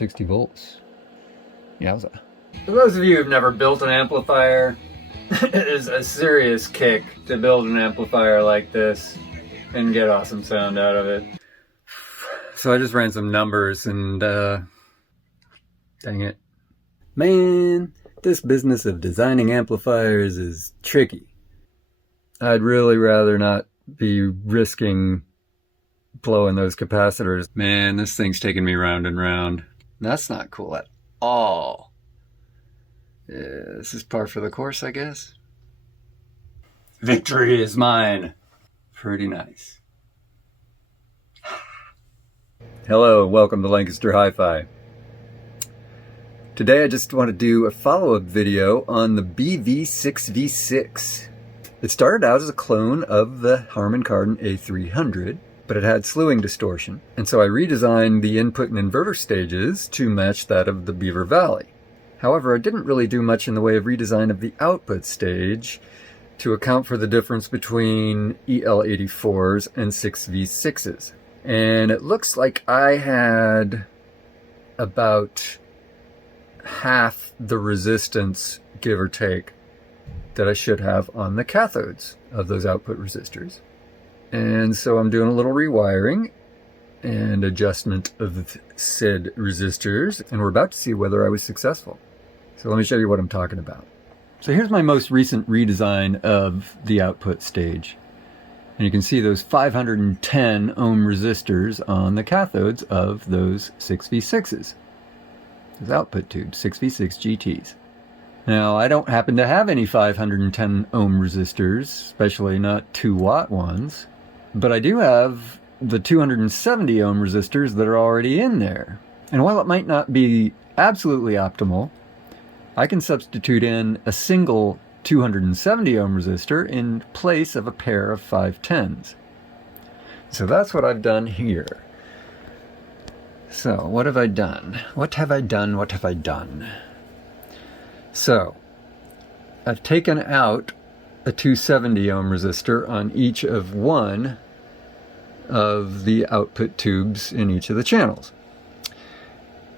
360 volts. Yowza. For those of you who've never built an amplifier, it is a serious kick to build an amplifier like this and get awesome sound out of it. So I just ran some numbers and dang it. Man, this business of designing amplifiers is tricky. I'd really rather not be risking blowing those capacitors. Man, this thing's taking me round and round. That's not cool at all. Yeah, this is par for the course, I guess. Victory is mine. Pretty nice. Hello, and welcome to Lancaster Hi-Fi. Today I just want to do a follow-up video on the BV-6V6. It started out as a clone of the Harman Kardon A300, but it had slewing distortion, and so I redesigned the input and inverter stages to match that of the Beaver Valley. However, I didn't really do much in the way of redesign of the output stage to account for the difference between EL84s and 6V6s. And it looks like I had about half the resistance, give or take, that I should have on the cathodes of those output resistors. And so I'm doing a little rewiring and adjustment of said resistors, and we're about to see whether I was successful. So let me show you what I'm talking about. So here's my most recent redesign of the output stage. And you can see those 510 ohm resistors on the cathodes of those 6V6s. Those output tubes, 6V6 GTs. Now, I don't happen to have any 510 ohm resistors, especially not 2-watt ones, but I do have the 270 ohm resistors that are already in there. And while it might not be absolutely optimal, I can substitute in a single 270 ohm resistor in place of a pair of 510s. So that's what I've done here. So what have I done? What have I done? What have I done? So I've taken out a 270 ohm resistor on each of one of the output tubes in each of the channels.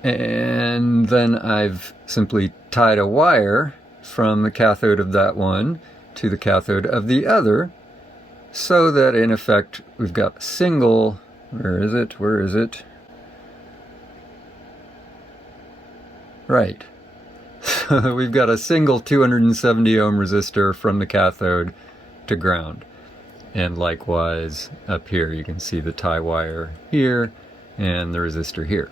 And then I've simply tied a wire from the cathode of that one to the cathode of the other, so that in effect we've got a single, where is it? Right. So we've got a single 270 ohm resistor from the cathode to ground. And likewise up here you can see the tie wire here and the resistor here.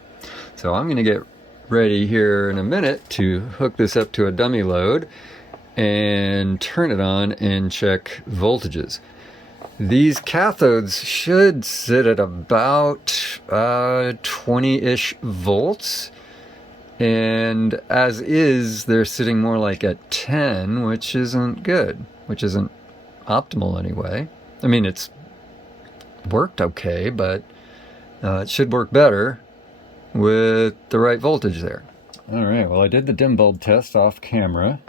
So I'm going to get ready here in a minute to hook this up to a dummy load and turn it on and check voltages. These cathodes should sit at about 20-ish volts, and as is they're sitting more like at 10, which isn't good, which isn't optimal anyway. I mean, it's worked okay, but it should work better with the right voltage there. Alright, well I did the dim bulb test off camera.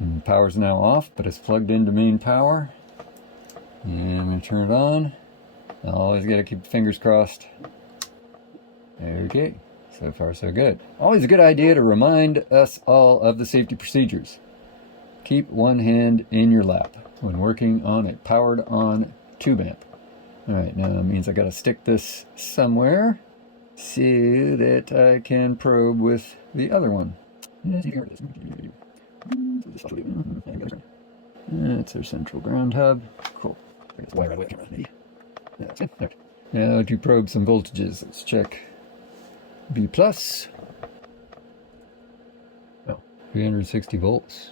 And power's now off, but it's plugged into main power. And I'm going to turn it on. Always got to keep fingers crossed. Okay, so far so good. Always a good idea to remind us all of the safety procedures. Keep one hand in your lap when working on a powered on tube amp. Alright, now that means I got to stick this somewhere so that I can probe with the other one. That's our central ground hub. Cool. Now to probe some voltages, let's check B+. Oh, 360 volts.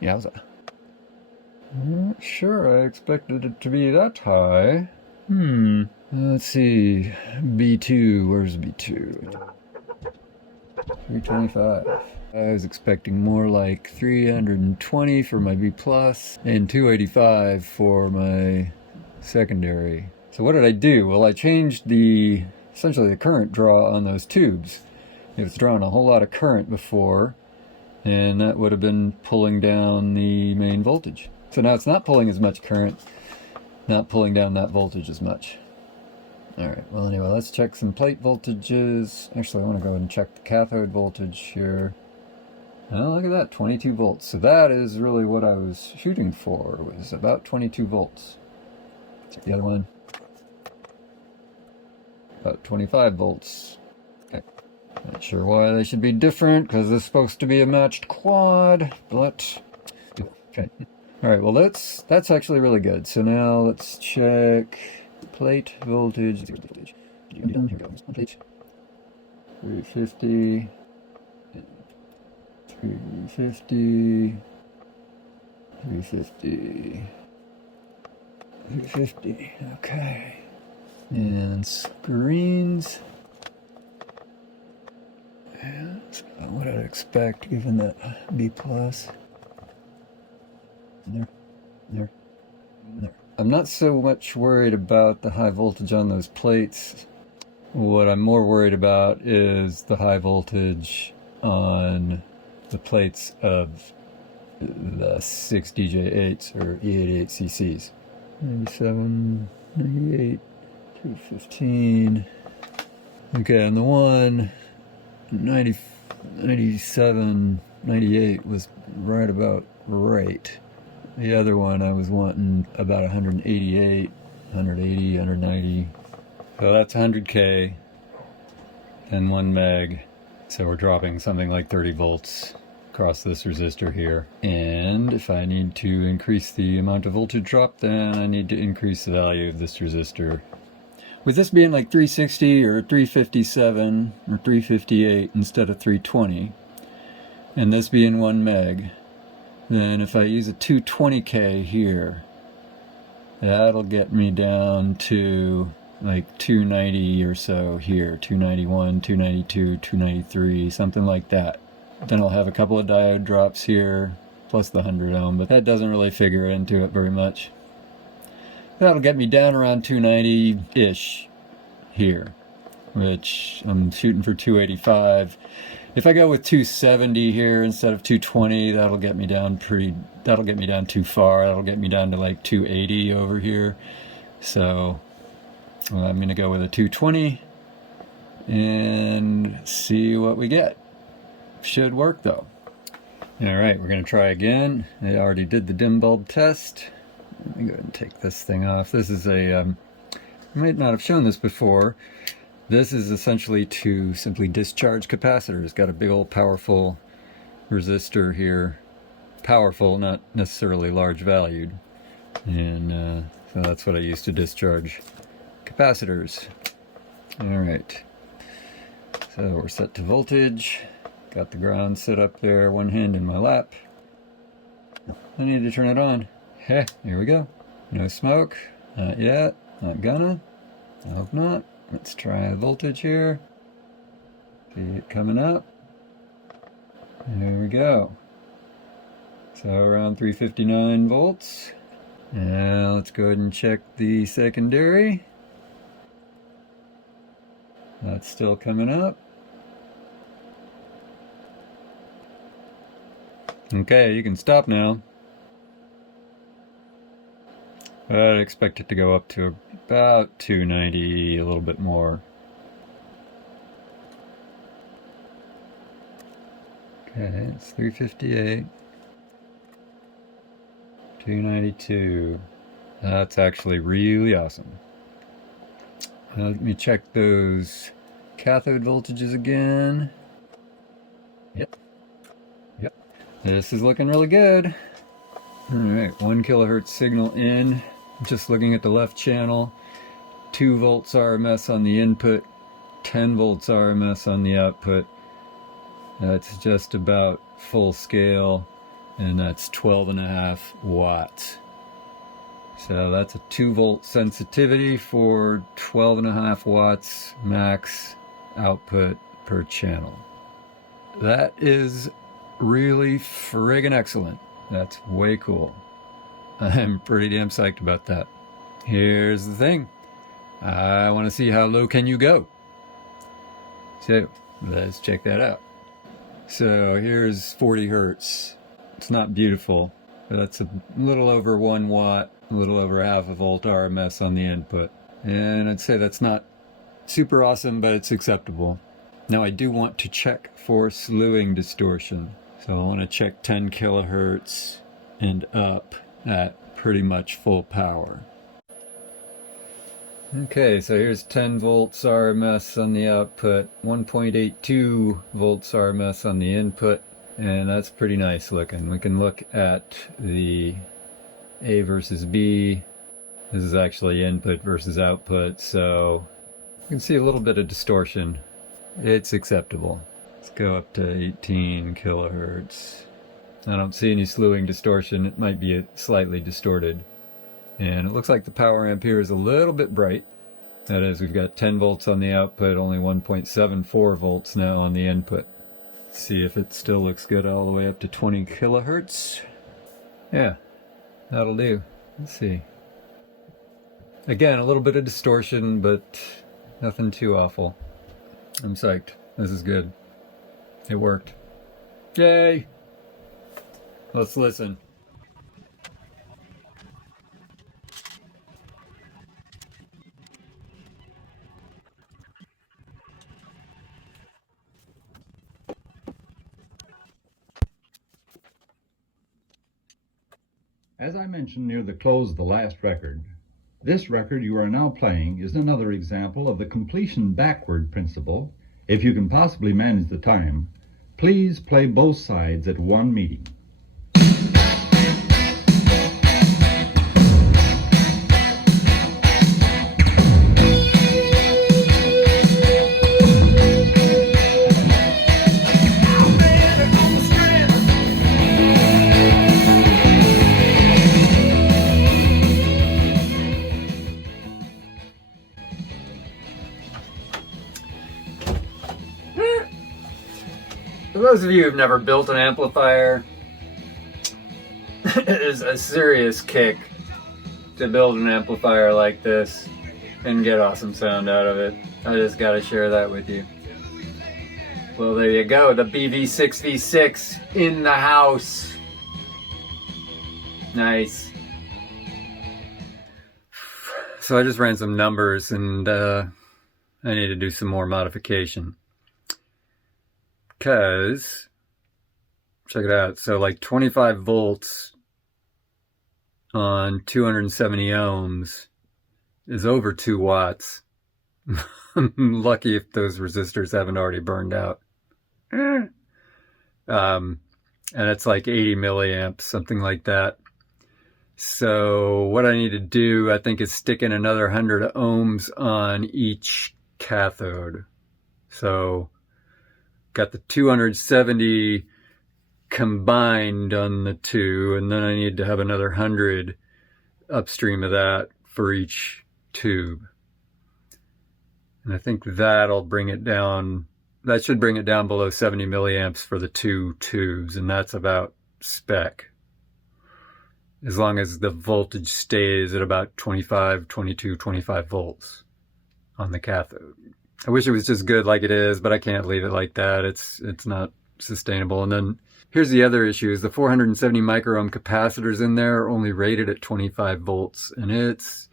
Yowza. I'm not sure I expected it to be that high. Let's see. B2, where's B2? 325. I was expecting more like 320 for my B+, and 285 for my secondary. So what did I do? Well, I changed essentially the current draw on those tubes. It was drawing a whole lot of current before, and that would have been pulling down the main voltage. So now it's not pulling as much current, not pulling down that voltage as much. Alright, well anyway, let's check some plate voltages. Actually, I want to go ahead and check the cathode voltage here. Oh, look at that, 22 volts. So that is really what I was shooting for, was about 22 volts. Check the other one. About 25 volts. Okay. Not sure why they should be different, because this is supposed to be a matched quad, but... Okay. Alright, well that's actually really good. So now let's check plate voltage. Here we go. Plate. 350. 350. 350. 350. Okay. And screens. Yeah, that's about what I'd expect, given that B plus. There. I'm not so much worried about the high voltage on those plates. What I'm more worried about is the high voltage on the plates of the 6 DJ8s or E88CCs. 97, 98, 215. Okay, and the one 90, 97, 98 was right about right. The other one I was wanting about 188, 180, 190. So that's 100K and 1 meg. So we're dropping something like 30 volts across this resistor here. And if I need to increase the amount of voltage drop, then I need to increase the value of this resistor. With this being like 360 or 357 or 358 instead of 320, and this being 1 meg, then if I use a 220K here, that'll get me down to like 290 or so here, 291, 292, 293, something like that. Then I'll have a couple of diode drops here, plus the 100 ohm, but that doesn't really figure into it very much. That'll get me down around 290-ish here, which I'm shooting for 285. If I go with 270 here instead of 220, that'll get me down too far. That'll get me down to like 280 over here. So I'm going to go with a 220 and see what we get. Should work though. Alright, we're going to try again. I already did the dim bulb test. Let me go ahead and take this thing off. This is a, I might not have shown this before. This is essentially to simply discharge capacitors. It's got a big old powerful resistor here. Powerful, not necessarily large valued. And so that's what I use to discharge capacitors. Alright. So we're set to voltage. Got the ground set up there, one hand in my lap. I need to turn it on. Heh, here we go. No smoke. Not yet. Not gonna. I hope not. Let's try the voltage here. See it coming up. There we go. So around 359 volts. Now let's go ahead and check the secondary. That's still coming up. Okay, you can stop now. I'd expect it to go up to about 290, a little bit more. Okay, it's 358. 292. That's actually really awesome. Let me check those cathode voltages again. Yep. This is looking really good. Alright, 1 kilohertz signal in. Just looking at the left channel. 2 volts RMS on the input. 10 volts RMS on the output. That's just about full scale. And that's 12.5 watts. So that's a 2 volt sensitivity for 12.5 watts max output per channel. That is really friggin' excellent. That's way cool. I'm pretty damn psyched about that. Here's the thing. I want to see how low can you go. So let's check that out. So here's 40 hertz. It's not beautiful, but that's a little over 1 watt, a little over half a volt RMS on the input. And I'd say that's not super awesome, but it's acceptable. Now I do want to check for slewing distortion. So I want to check 10 kilohertz and up at pretty much full power. Okay, so here's 10 volts RMS on the output, 1.82 volts RMS on the input, and that's pretty nice looking. We can look at the A versus B. This is actually input versus output, so you can see a little bit of distortion. It's acceptable. Let's go up to 18 kilohertz. I don't see any slewing distortion. It might be slightly distorted. And it looks like the power amp here is a little bit bright. That is, we've got 10 volts on the output, only 1.74 volts now on the input. Let's see if it still looks good all the way up to 20 kilohertz. Yeah, that'll do. Let's see. Again, a little bit of distortion, but nothing too awful. I'm psyched. This is good. It worked. Yay! Let's listen. As I mentioned near the close of the last record, this record you are now playing is another example of the completion backward principle. If you can possibly manage the time, please play both sides at one meeting. For those of you who've never built an amplifier, it is a serious kick to build an amplifier like this and get awesome sound out of it. I just gotta share that with you. Well, there you go, the BV-6V6 in the house. Nice. So I just ran some numbers and I need to do some more modification. Because, check it out, so like 25 volts on 270 ohms is over 2 watts. I'm lucky if those resistors haven't already burned out. And it's like 80 milliamps, something like that. So what I need to do, I think, is stick in another 100 ohms on each cathode. So got the 270 combined on the two, and then I need to have another 100 upstream of that for each tube. And I think that'll bring it down, that should bring it down below 70 milliamps for the 2 tubes, and that's about spec. As long as the voltage stays at about 25, 22, 25 volts on the cathode. I wish it was just good like it is, but I can't leave it like that. It's not sustainable. And then here's the other issue, is the 470 microohm capacitors in there are only rated at 25 volts, and it's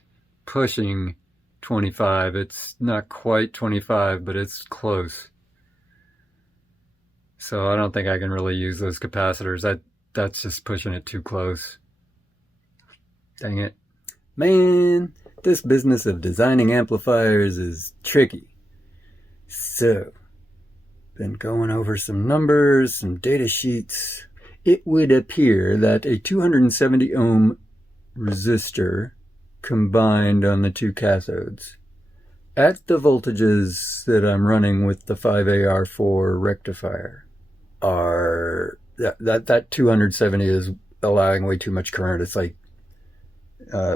pushing 25. It's not quite 25, but it's close. So I don't think I can really use those capacitors. That's just pushing it too close. Dang it. Man, this business of designing amplifiers is tricky. So, been going over some numbers, some data sheets. It would appear that a 270 ohm resistor combined on the 2 cathodes at the voltages that I'm running with the 5AR4 rectifier are, that 270 is allowing way too much current. It's like,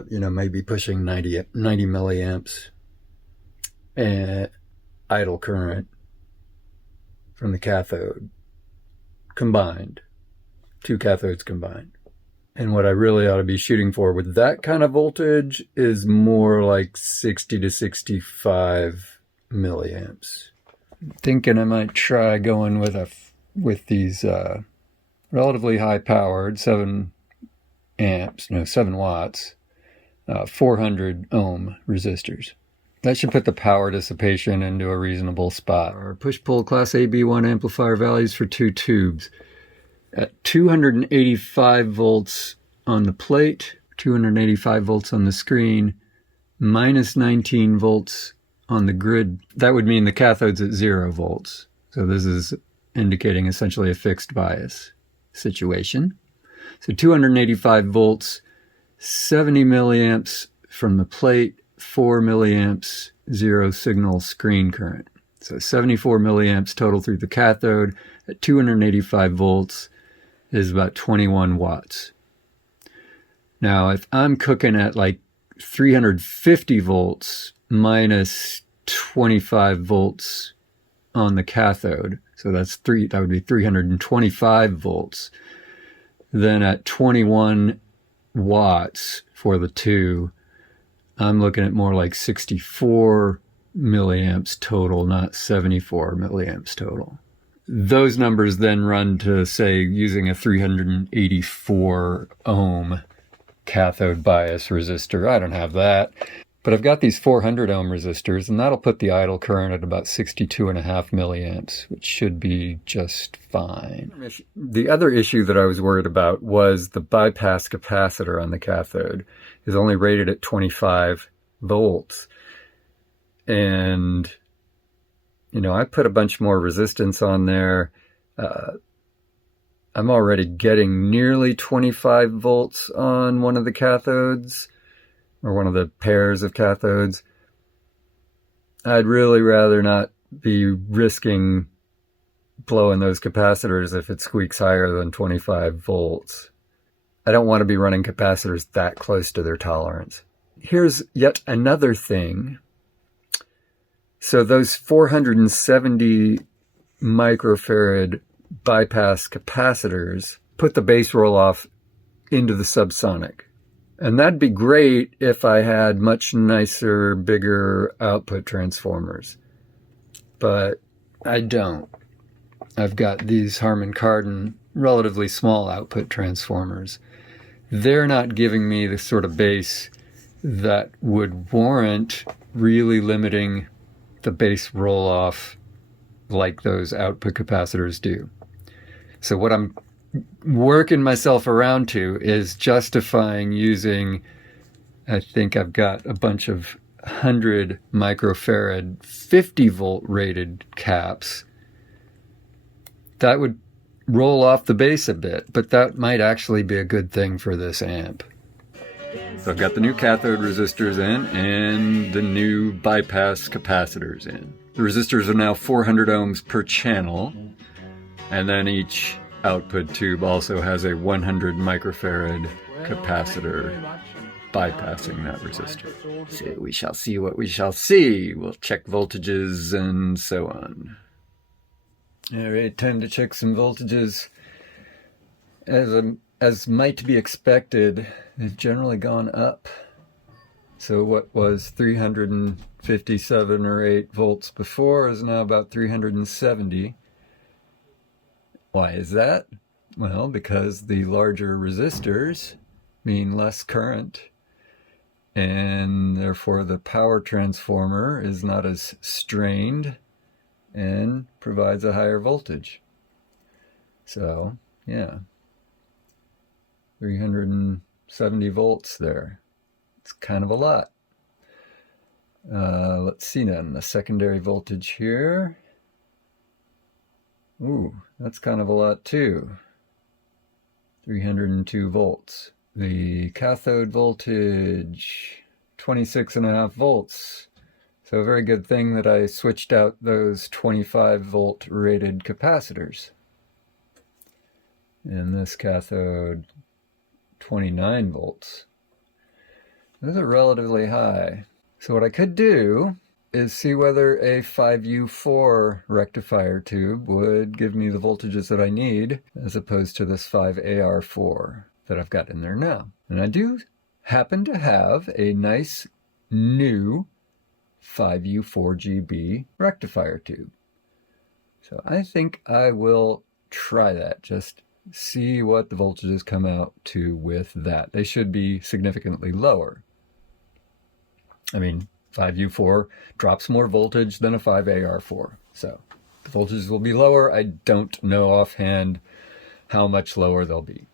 maybe pushing 90 milliamps and idle current from the cathode combined, 2 cathodes combined. And what I really ought to be shooting for with that kind of voltage is more like 60 to 65 milliamps. I'm thinking I might try going with these relatively high powered 7 watts, 400 ohm resistors. That should put the power dissipation into a reasonable spot. Our push-pull class AB1 amplifier values for 2 tubes. At 285 volts on the plate, 285 volts on the screen, minus 19 volts on the grid. That would mean the cathode's at 0 volts. So this is indicating essentially a fixed bias situation. So 285 volts, 70 milliamps from the plate, 4 milliamps, 0 signal screen current. So 74 milliamps total through the cathode at 285 volts is about 21 watts. Now, if I'm cooking at like 350 volts minus 25 volts on the cathode, so that would be 325 volts, then at 21 watts for the two, I'm looking at more like 64 milliamps total, not 74 milliamps total. Those numbers then run to, say, using a 384 ohm cathode bias resistor. I don't have that, but I've got these 400 ohm resistors, and that'll put the idle current at about 62.5 milliamps, which should be just fine. The other issue that I was worried about was the bypass capacitor on the cathode is only rated at 25 volts. And, you know, I put a bunch more resistance on there. I'm already getting nearly 25 volts on one of the cathodes, or one of the pairs of cathodes. I'd really rather not be risking blowing those capacitors if it squeaks higher than 25 volts. I don't want to be running capacitors that close to their tolerance. Here's yet another thing. So those 470 microfarad bypass capacitors put the base roll-off into the subsonic. And that'd be great if I had much nicer, bigger output transformers. But I don't. I've got these Harman Kardon relatively small output transformers. They're not giving me the sort of bass that would warrant really limiting the base roll-off like those output capacitors do. So what I'm working myself around to is justifying using, I think I've got a bunch of 100 microfarad 50 volt rated caps. That would roll off the bass a bit, but that might actually be a good thing for this amp. So I've got the new cathode resistors in and the new bypass capacitors in. The resistors are now 400 ohms per channel, and then each output tube also has a 100 microfarad capacitor bypassing that resistor. So we shall see what we shall see. We'll check voltages and so on. All right, time to check some voltages. As might be expected, they've generally gone up. So what was 357 or 8 volts before is now about 370. Why is that? Well, because the larger resistors mean less current, and therefore the power transformer is not as strained and provides a higher voltage. So, yeah, 370 volts there. It's kind of a lot. Let's see then, the secondary voltage here. Ooh, that's kind of a lot too. 302 volts. The cathode voltage, 26.5 volts. So a very good thing that I switched out those 25 volt rated capacitors. And this cathode, 29 volts. Those are relatively high. So what I could do is see whether a 5U4 rectifier tube would give me the voltages that I need, as opposed to this 5AR4 that I've got in there now. And I do happen to have a nice new 5U4GB rectifier tube. So I think I will try that, just see what the voltages come out to with that. They should be significantly lower. I mean, 5U4 drops more voltage than a 5AR4. So the voltages will be lower. I don't know offhand how much lower they'll be,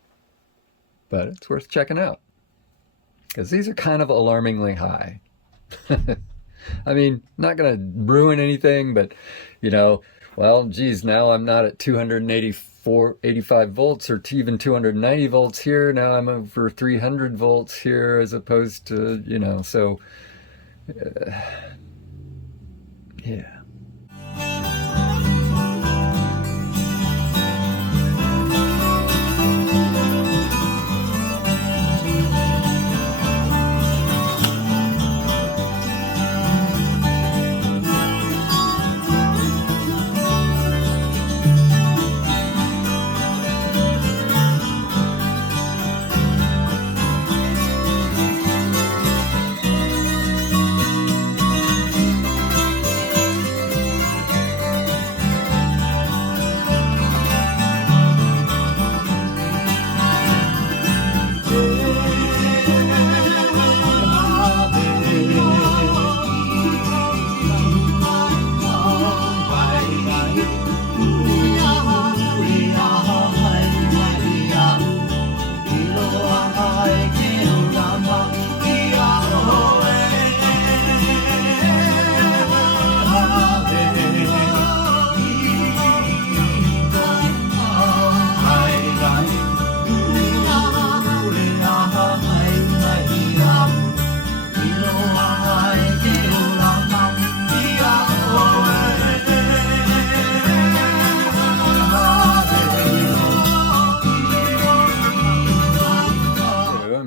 but it's worth checking out because these are kind of alarmingly high. I mean, not going to ruin anything, but, you know, well, geez, now I'm not at 85 volts or even 290 volts here. Now I'm over 300 volts here as opposed to, you know, so, yeah.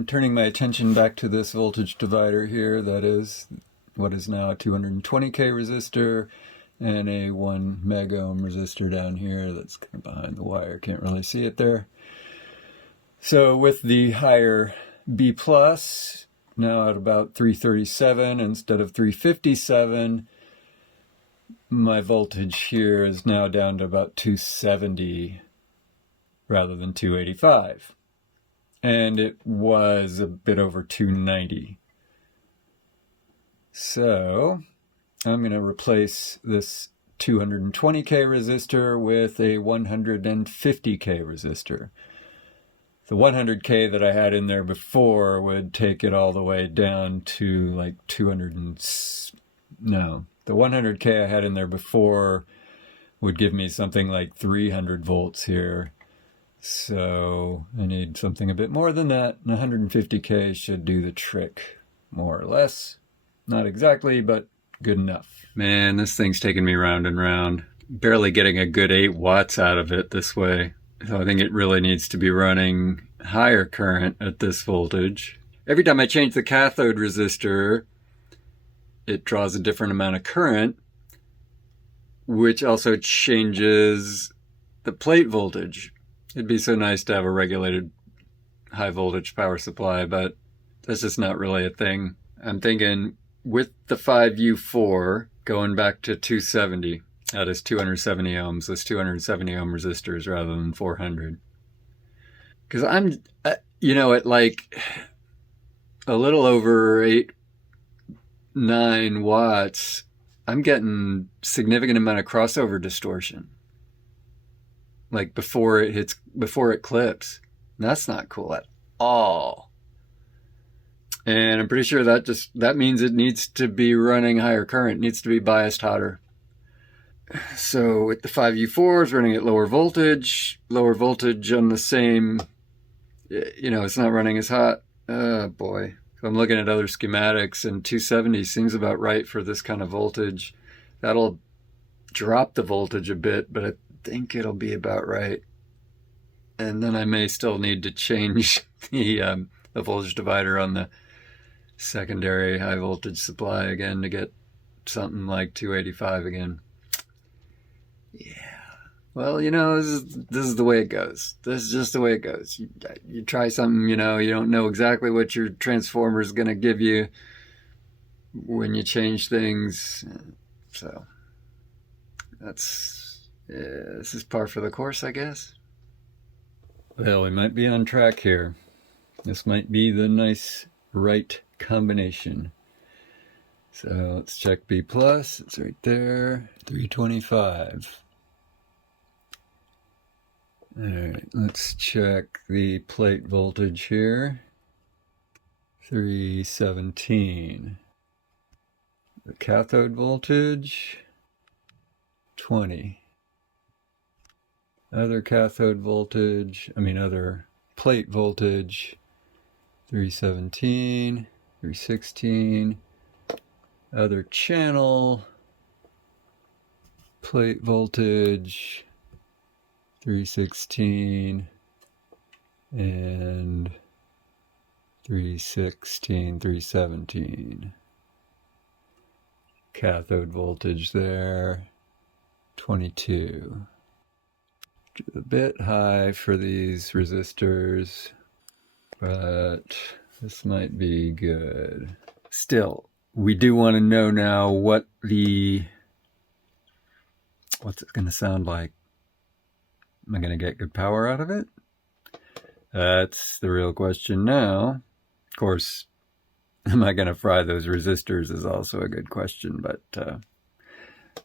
Turning my attention back to this voltage divider here, that is what is now a 220k resistor and a 1 mega ohm resistor down here that's kind of behind the wire, can't really see it there. So with the higher B plus, now at about 337 instead of 357, my voltage here is now down to about 270 rather than 285. And it was a bit over 290. So I'm going to replace this 220k resistor with a 150k resistor. The 100k that I had in there before would take it all the way down to like 200 and... No, the 100k I had in there before would give me something like 300 volts here. So I need something a bit more than that, and 150k should do the trick, more or less. Not exactly, but good enough. Man, this thing's taking me round and round. Barely getting a good 8 watts out of it this way. So I think it really needs to be running higher current at this voltage. Every time I change the cathode resistor, it draws a different amount of current, which also changes the plate voltage. It'd be so nice to have a regulated high voltage power supply, but that's just not really a thing. I'm thinking with the 5U4 going back to 270, that is 270 ohms, those 270 ohm resistors rather than 400. Because I'm, you know, at like a little over 9 watts, I'm getting significant amount of crossover distortion. Like before it clips. And that's not cool at all. And I'm pretty sure that means it needs to be running higher current, needs to be biased hotter. So with the 5U4 is running at lower voltage on the same, you know, it's not running as hot. Oh boy. So I'm looking at other schematics, and 270 seems about right for this kind of voltage. That'll drop the voltage a bit, but I think it'll be about right. And then I may still need to change the voltage divider on the secondary high voltage supply again to get something like 285 again. Yeah. Well, you know, this is the way it goes. This is just the way it goes. You try something, you know, you don't know exactly what your transformer is going to give you when you change things. So this is par for the course, I guess. Well, we might be on track here. This might be the nice right combination. So let's check B plus. It's right there, 325. All right, let's check the plate voltage here, 317. The cathode voltage, 20. Other cathode voltage, other plate voltage, 317, 316. Other channel, plate voltage, 316, and 316, 317. Cathode voltage there, 22. A bit high for these resistors, but this might be good. Still, we do want to know now what's it going to sound like. Am I going to get good power out of it? That's the real question now. Of course, am I going to fry those resistors is also a good question, but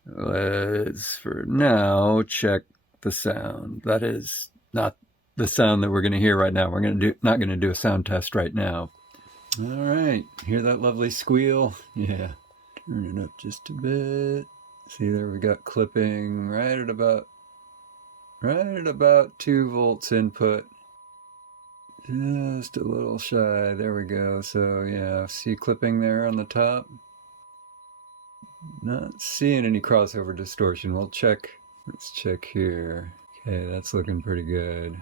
let's for now check the sound. That is not the sound that we're going to hear right now. We're not going to do a sound test right now. All right, hear that lovely squeal? Yeah. Turn it up just a bit. See there, we got clipping right at about 2 volts input. Just a little shy. There we go. So yeah, see clipping there on the top? Not seeing any crossover distortion. We'll check. Let's check here. Okay, that's looking pretty good.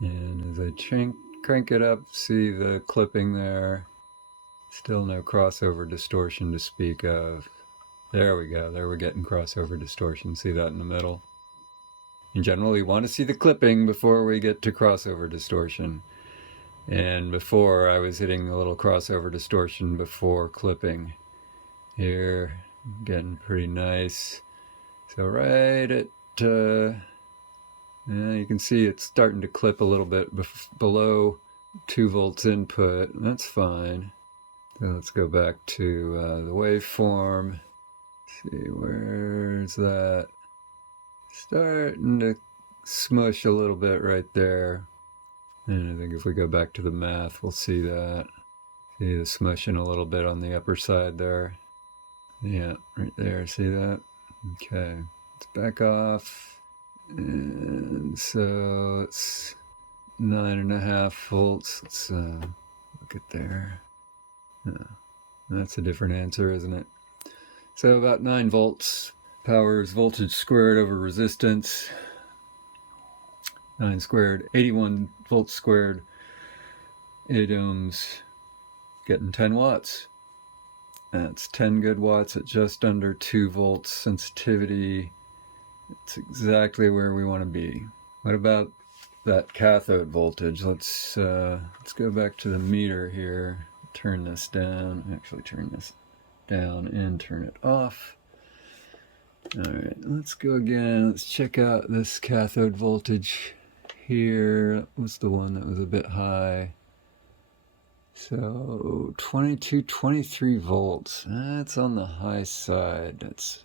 And as I crank it up, see the clipping there. Still no crossover distortion to speak of. There we go. There we're getting crossover distortion. See that in the middle? In general, we want to see the clipping before we get to crossover distortion. And before, I was hitting a little crossover distortion before clipping. Here, getting pretty nice. So right at, you can see it's starting to clip a little bit below 2 volts input. That's fine. So let's go back to the waveform. See, where's that? Starting to smush a little bit right there. And I think if we go back to the math, we'll see that. See the smushing a little bit on the upper side there. Yeah, right there, see that? Okay, let's back off. And so it's 9.5 volts. Let's look at there. That's a different answer, isn't it? So about 9 volts. Power is voltage squared over resistance. 9 squared, 81 volts squared. 8 ohms, getting 10 watts. That's 10 good watts at just under 2 volts sensitivity. It's exactly where we want to be. What about that cathode voltage? Let's go back to the meter here. Turn this down. Actually, turn this down and turn it off. All right, let's go again. Let's check out this cathode voltage here. That was the one that was a bit high. So 22, 23 volts. That's on the high side. That's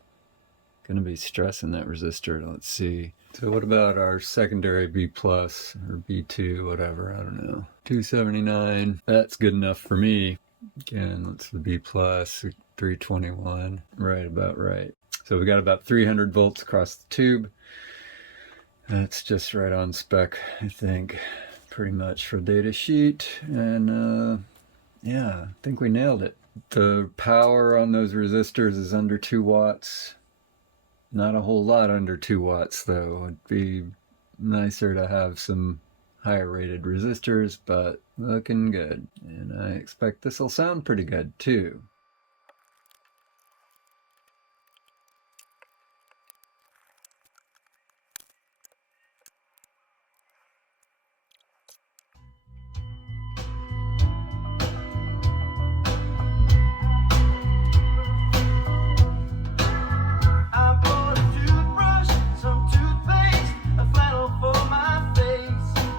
going to be stressing that resistor. Let's see. So what about our secondary B plus or B2, whatever, I don't know. 279. That's good enough for me. Again, that's the B plus, 321. Right, about right. So we got about 300 volts across the tube. That's just right on spec, I think, pretty much for data sheet. And yeah, I think we nailed it. The power on those resistors is under 2 watts. Not a whole lot under 2 watts, though. It'd be nicer to have some higher rated resistors, but looking good. And I expect this will sound pretty good, too.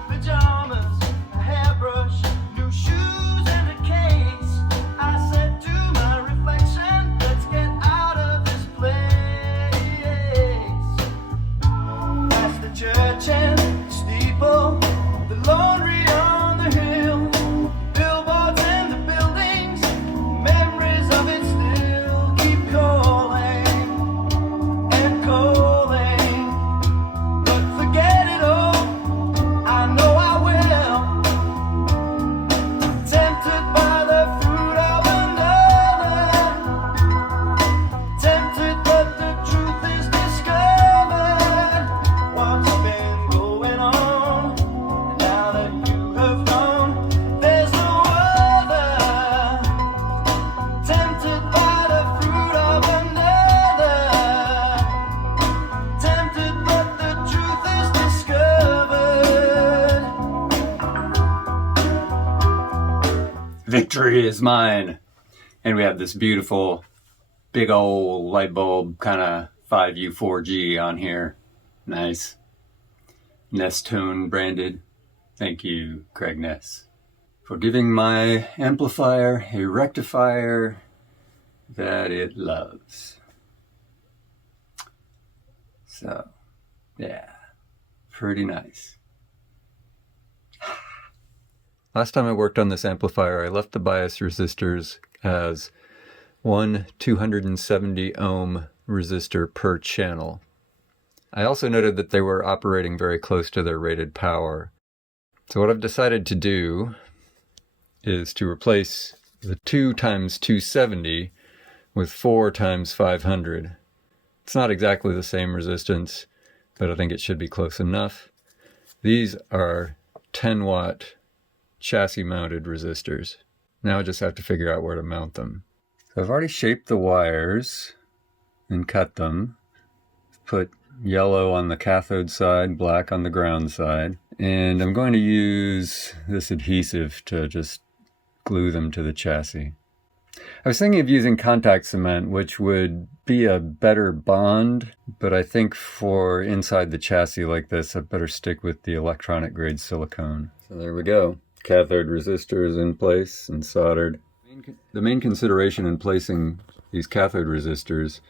Pajamas, a hairbrush, new shoes, and a case. I said to Victory is mine! And we have this beautiful, big old light bulb, kind of 5U4G on here. Nice. Nestone branded. Thank you, Craig Ness, for giving my amplifier a rectifier that it loves. So, yeah, pretty nice. Last time I worked on this amplifier, I left the bias resistors as one 270 ohm resistor per channel. I also noted that they were operating very close to their rated power. So what I've decided to do is to replace the 2 times 270 with 4 times 500. It's not exactly the same resistance, but I think it should be close enough. These are 10 watt chassis mounted resistors. Now I just have to figure out where to mount them. So I've already shaped the wires and cut them. Put yellow on the cathode side, black on the ground side. And I'm going to use this adhesive to just glue them to the chassis. I was thinking of using contact cement, which would be a better bond, but I think for inside the chassis like this, I better stick with the electronic grade silicone. So there we go. Cathode resistor is in place and soldered. The main consideration in placing these cathode resistors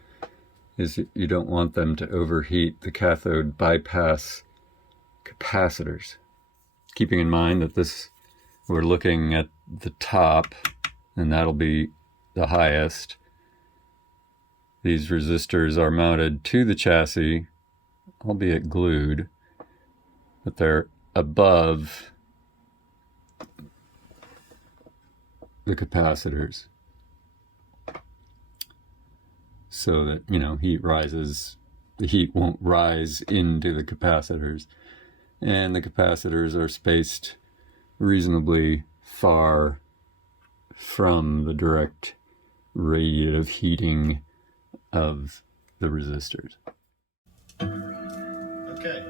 is you don't want them to overheat the cathode bypass capacitors. Keeping in mind that we're looking at the top, and that'll be the highest. These resistors are mounted to the chassis, albeit glued, but they're above the capacitors, so that, heat rises, the heat won't rise into the capacitors, and the capacitors are spaced reasonably far from the direct rate of heating of the resistors. Okay.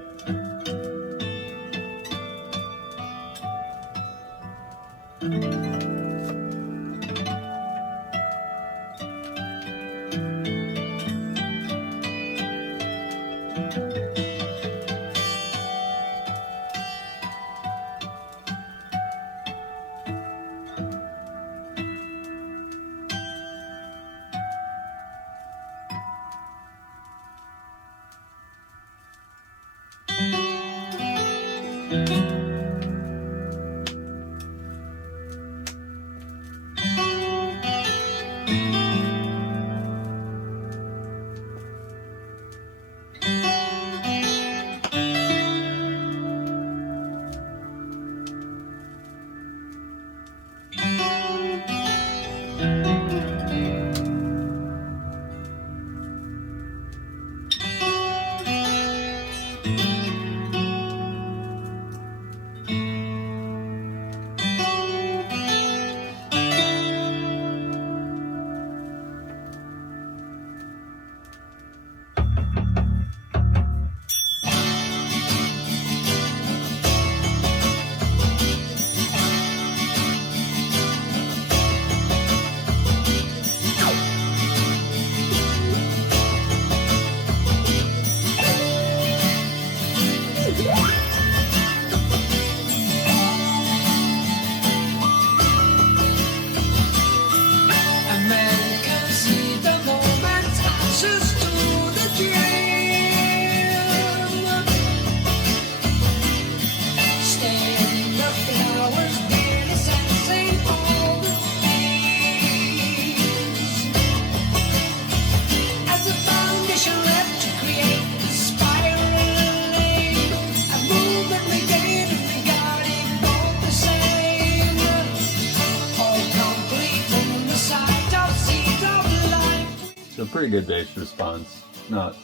So pretty good bass response, not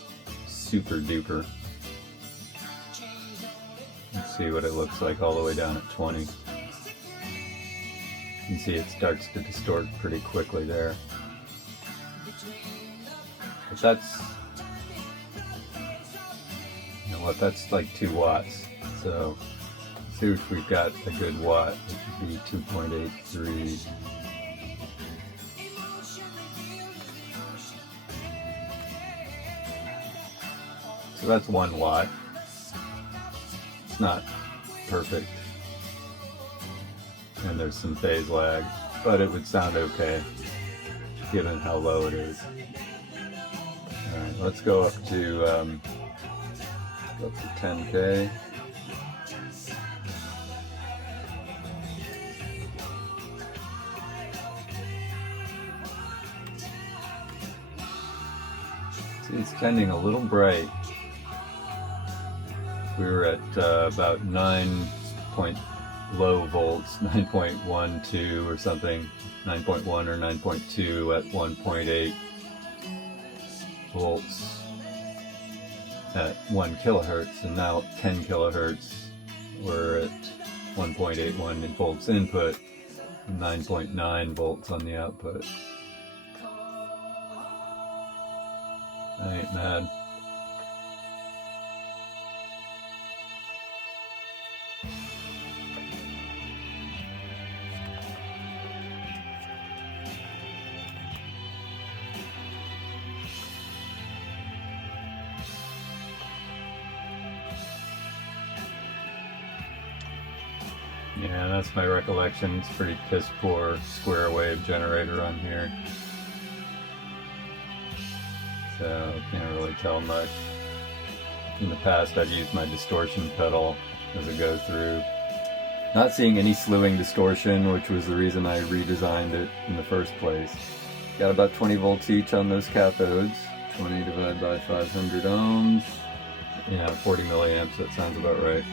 super duper. Let's see what it looks like all the way down at 20. You can see it starts to distort pretty quickly there. But that's, that's like 2 watts. So see if we've got a good watt, which would be 2.83. So that's 1 watt. It's not perfect. And there's some phase lag, but it would sound okay given how low it is. Alright, let's go up to 10K. See, it's tending a little bright. We were at about 9 low volts, 9.12 or something, 9.1 or 9.2 at 1.8 volts at 1 kilohertz, and now 10 kilohertz we're at 1.81 volts input, 9.9 volts on the output. I ain't mad. Yeah, that's my recollection. It's a pretty piss poor square wave generator on here. So can't really tell much. In the past I've used my distortion pedal as a go through. Not seeing any slewing distortion, which was the reason I redesigned it in the first place. Got about 20 volts each on those cathodes. 20 divided by 500 ohms. Yeah, 40 milliamps, that sounds about right.